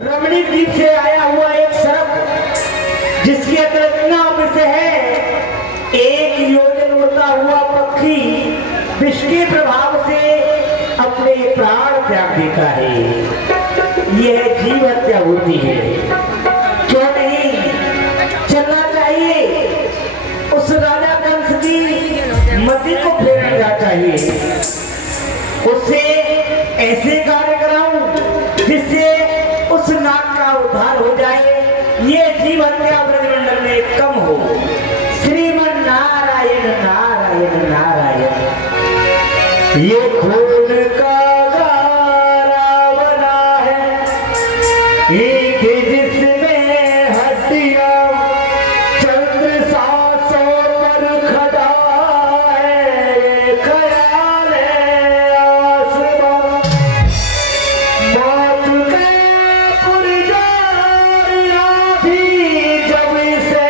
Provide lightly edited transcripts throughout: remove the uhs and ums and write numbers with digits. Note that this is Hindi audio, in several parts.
रमणीक द्वीप से आया हुआ एक सर्प जिसके अंदर इतना विष है, एक योजन उड़ता हुआ पक्षी विष के प्रभाव से अपने प्राण त्याग देता है। यह जीव हत्या होती है। क्यों नहीं चलना चाहिए, उस राजा कंस की मति को फेरना चाहिए, उससे ऐसे कार्य कराऊं जिससे उस नाग का उद्धार हो जाए, ये जीव हत्या ब्रजमंडल में कम हो। श्रीमन नारायण नारायण नारायण। ये खून का गारा बना है, एक जिसमें हड्डियां चंद्र सांसों पर खड़ा है, ख्याल है आसमां मौत के पुरजारियां भी जब से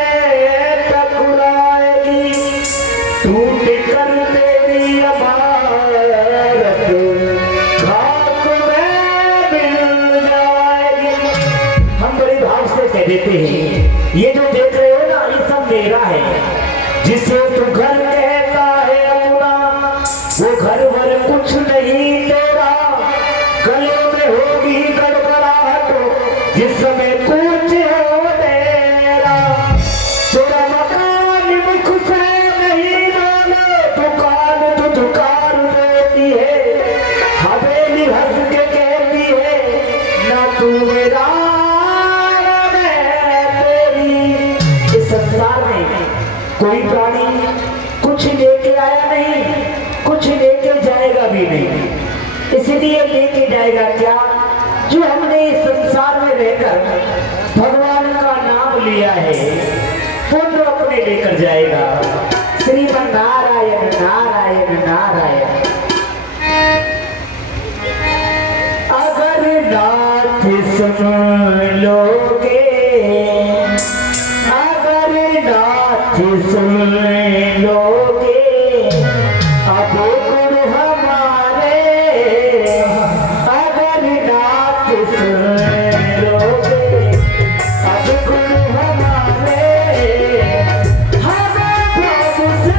टकराएगी, टूट कर तेरी अमारत खाक में मिल जाएगी। हम बड़े भाव से कह देते हैं, ये जो देख रहे हो ना, ये सब मेरा है। जिसे तू घर कहता है अपना, वो घर भर कुछ नहीं तेरा। गले में होगी गड़बड़ाहट जिस समय कुछ हो तेरा। तेरा मकान मुख से नहीं मानो, दुकान तो दुकान देती है, हवेली हंस के कहती है ना तू मेरा ना मैं तेरी। इस संसार में कोई प्राणी कुछ लेके आया नहीं, कुछ लेके जाएगा भी नहीं। इसलिए लेके जाएगा क्या, जो हमने इस संसार में रहकर भगवान का नाम लिया है, पुण्य अपने लेकर जाएगा। श्रीमन नारायण नारायण नारायण। अगर नाथ सुन लोगे, अगर नाथ सुन लोगे, अब गुरु हमारे, अगर नाथ सुन लोगे, अब गुरु हमारे, हमें प्रभु से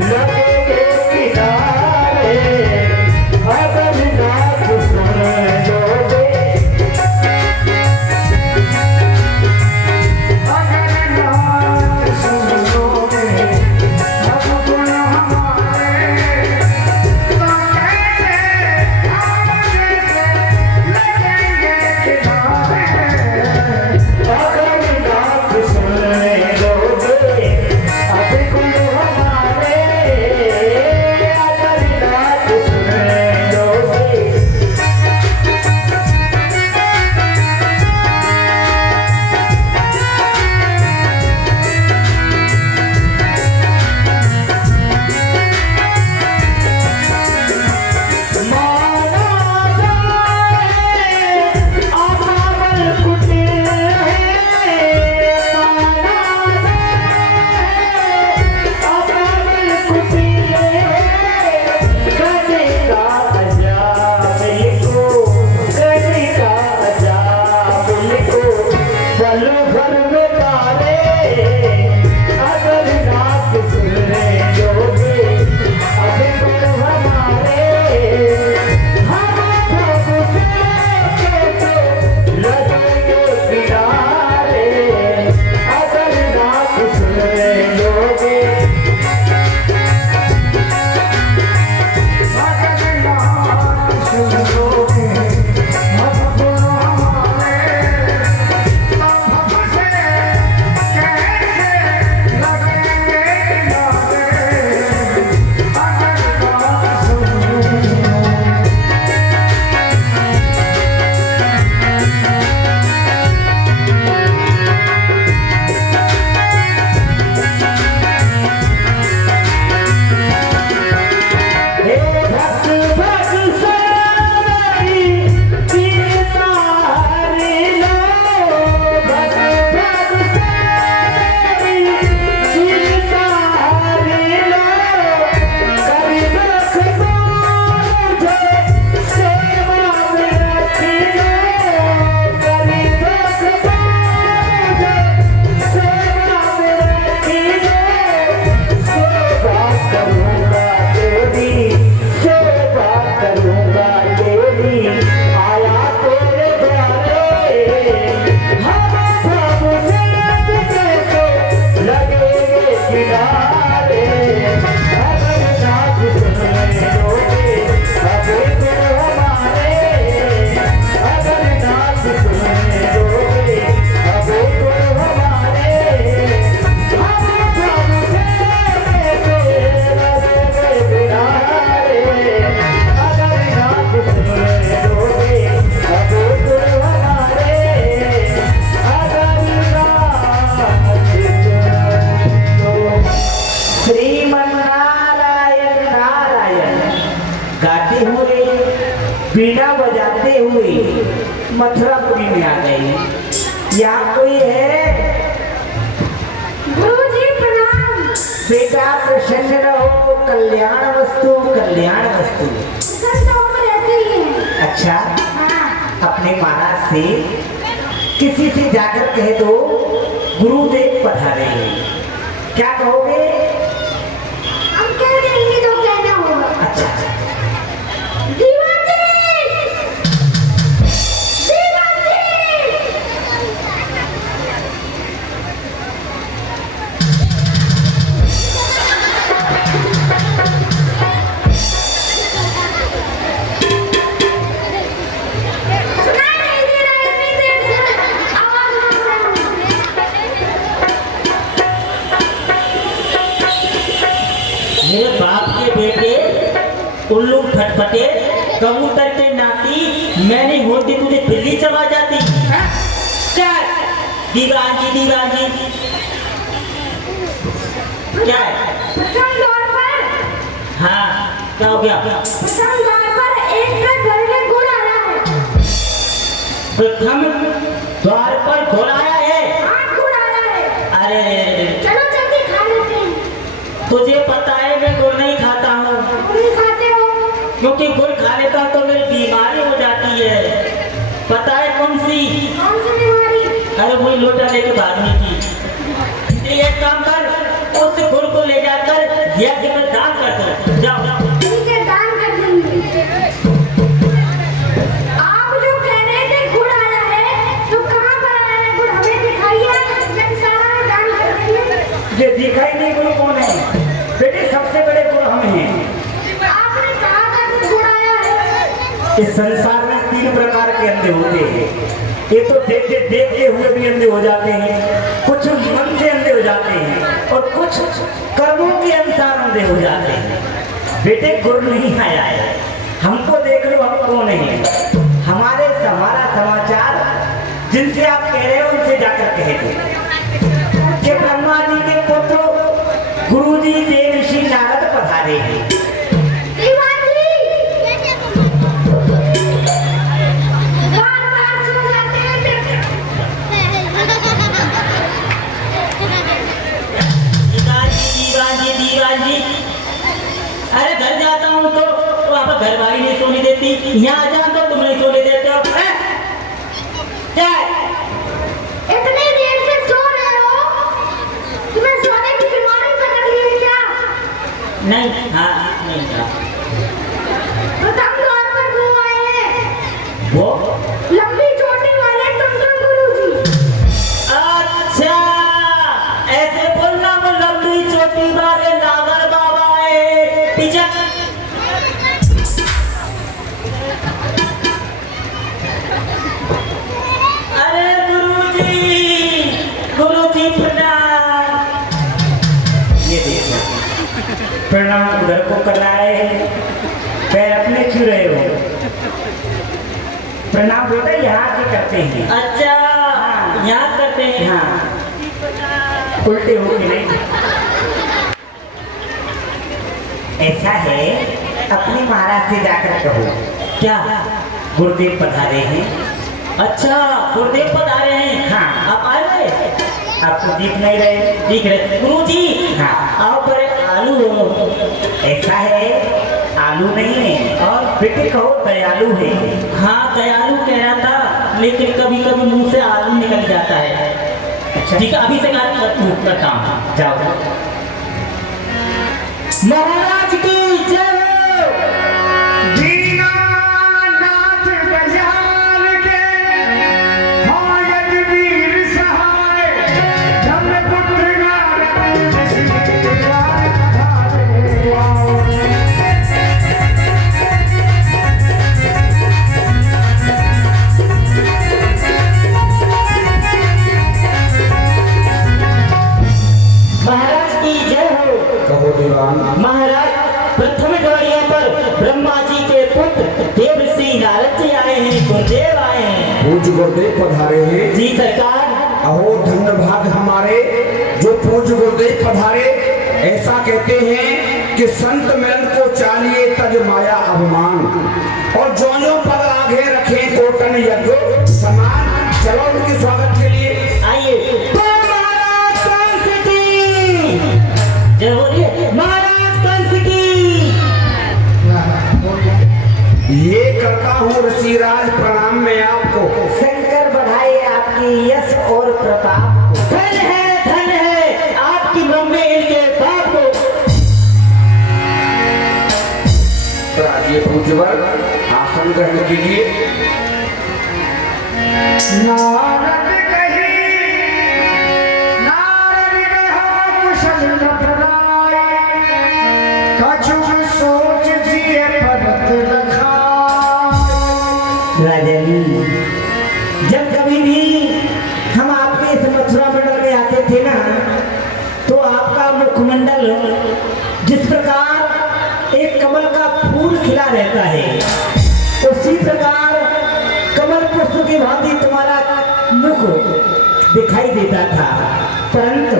लगेंगे किनारे। अगर नाथ सुन लोगे, मथुरापुरी में आ गई। यहाँ कोई है? गुरुजी प्रणाम। बेटा प्रसन्न रहो, कल्याण वस्तु कल्याण वस्तु। अच्छा, अपने महाराज से किसी से जाकर कह दो गुरुदेव पधारे। क्या कहोगे? हम कह देंगे तो कहना होगा। अच्छा, मेरे बाप के बेटे उल्लू फटफटे कबूतर के नाती, मैं नहीं होती तुझे दिल्ली चला जाती। क्या दीवानजी दीवानजी क्या है? हाँ क्या हो गया? प्रथम द्वार पर घोड़ा आया है। अरे चलो जल्दी खा लेते हैं। तुझे पता है मैं गुड़ नहीं खाता हूँ। नहीं खाते हो? क्योंकि गुड़ खा लेता हूँ तो मेरी बीमारी हो जाती है। पता है कौन सी? कौन सी बीमारी? अरे वही लोटा लेके भागने की। इसलिए एक काम कर, उस गुड़ को ले जाकर यज्ञ में दान कर दो। जाओ। ठीक है, दान कर देंगे। आप जो कह रहे थे गुड़ आया है, तो कहाँ पर आया है गुड़? हमें दिखाइए, जब सारा दान कर देंगे। ये दिखाई नहीं गुरु कौन है? बेटे सबसे बड़े गुरु हम हैं। आपने कहा था कि गुड़ आया है। इस संसार में 3 प्रकार के अंधे होते हैं। ये तो देखते हुए भी अंधे हो जाते हैं, कुछ मन से अंधे हो जाते हैं और कुछ कर्मों के अनुसार अंधे हो जाते हैं। बेटे गुरु नहीं आया है, हमको देख लो हम कौन है। हमारा समाचार जिनसे आप कह रहे हो उनसे जाकर कह दो कि ब्रह्मा जी के पुत्र गुरुजी देवर्षि नारद पधारे हैं। अरे घर जाता हूँ तो वहाँ पर घरवाली नहीं सोने देती, यहाँ आ जाओ तो तुम नहीं सोने देते हो। क्या इतनी देर से सो रहे हो? तुम्हें सोने की बीमारी पकड़ ली है क्या? नहीं? हाँ नहीं था। प्रथम द्वार पर वो आए हैं, वो लंबी चोटी वाले टुनटुन गुरुजी। अच्छा, ऐसे बोलना वो लंबी चोटी वाले नागर बाबा है। पीछे अरे गुरुजी प्रणाम। ये देखो प्रणाम उधर को कर रहा है, पैर अपने छू रहे हो। प्रणाम बेटा यहाँ के करते हैं। अच्छा यहाँ करते हैं। हाँ, उल्टे हो के नहीं। ऐसा है, अपने महाराज से जाकर कहो क्या गुरुदेव पधारे हैं। अच्छा गुरुदेव पधारे हैं। हाँ। आप आए हुए? आपको दिख नहीं रहे? दिख रहे गुरुजी। हाँ। आप बड़े आलू हो। ऐसा है, आलू नहीं है और बेटे कहो दयालु है। हाँ दयालु कह रहा था, लेकिन कभी कभी मुंह से आलू निकल जाता है। अच्छा ठीक है, अभी से करता हूँ। जाओ। महाराज की जय हो। दीनानाथ दयाल के हाँ यदुवीर सहाय, धर्मपुत्र नारद सिद्धिदाय पधारे आओ। महाराज की जय हो। कहो दीवान। महाराज प्रथम द्वारिया पर ब्रह्मा जी के पुत्र देवर्षि नारद जी आए हैं, गुरुदेव आए हैं। पूज्य गुरुदेव पधारे हैं। जी सरकार। अहो धन्य भाग हमारे जो पूज्य गुरुदेव पधारे। ऐसा कहते हैं कि संत मिलन को चालिए तज माया अभिमान, और जोयों पर आगे रखें कोटन यज्ञ सम्मान। चलो उनके स्वागत के लिए आइए। तो महाराज कंस की, जय बोलिए। महाराज कंस की। ये करता हूँ ऋषिराज प्रणाम में आपको। शंकर बढ़ाए आपकी यश और प्रताप को। धन है आपकी मम्मी इनके बाप को। राजीय पूज्यवर आसन ग्रहण कीजिए। नारद कही, नारद कहा कुशल न प्रदाय, कछुक सोच जिए परत रखाय। राजन, जब कभी भी हम आपके इस मथुरा मंडल में आते थे ना, तो आपका मुखमंडल जिस प्रकार एक कमल का फूल खिला रहता है, उसी प्रकार कमल पुष्प की भांति तुम्हारा मुख दिखाई देता था। परंतु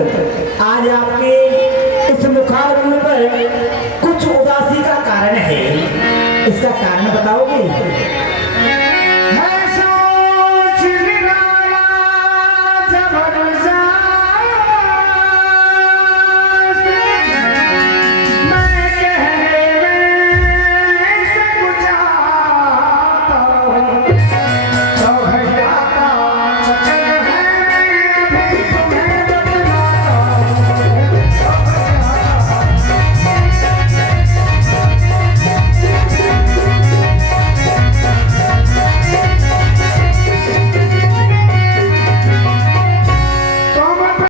आज आपके इस मुखारविंद पर कुछ उदासी का कारण है। इसका कारण बताओगे?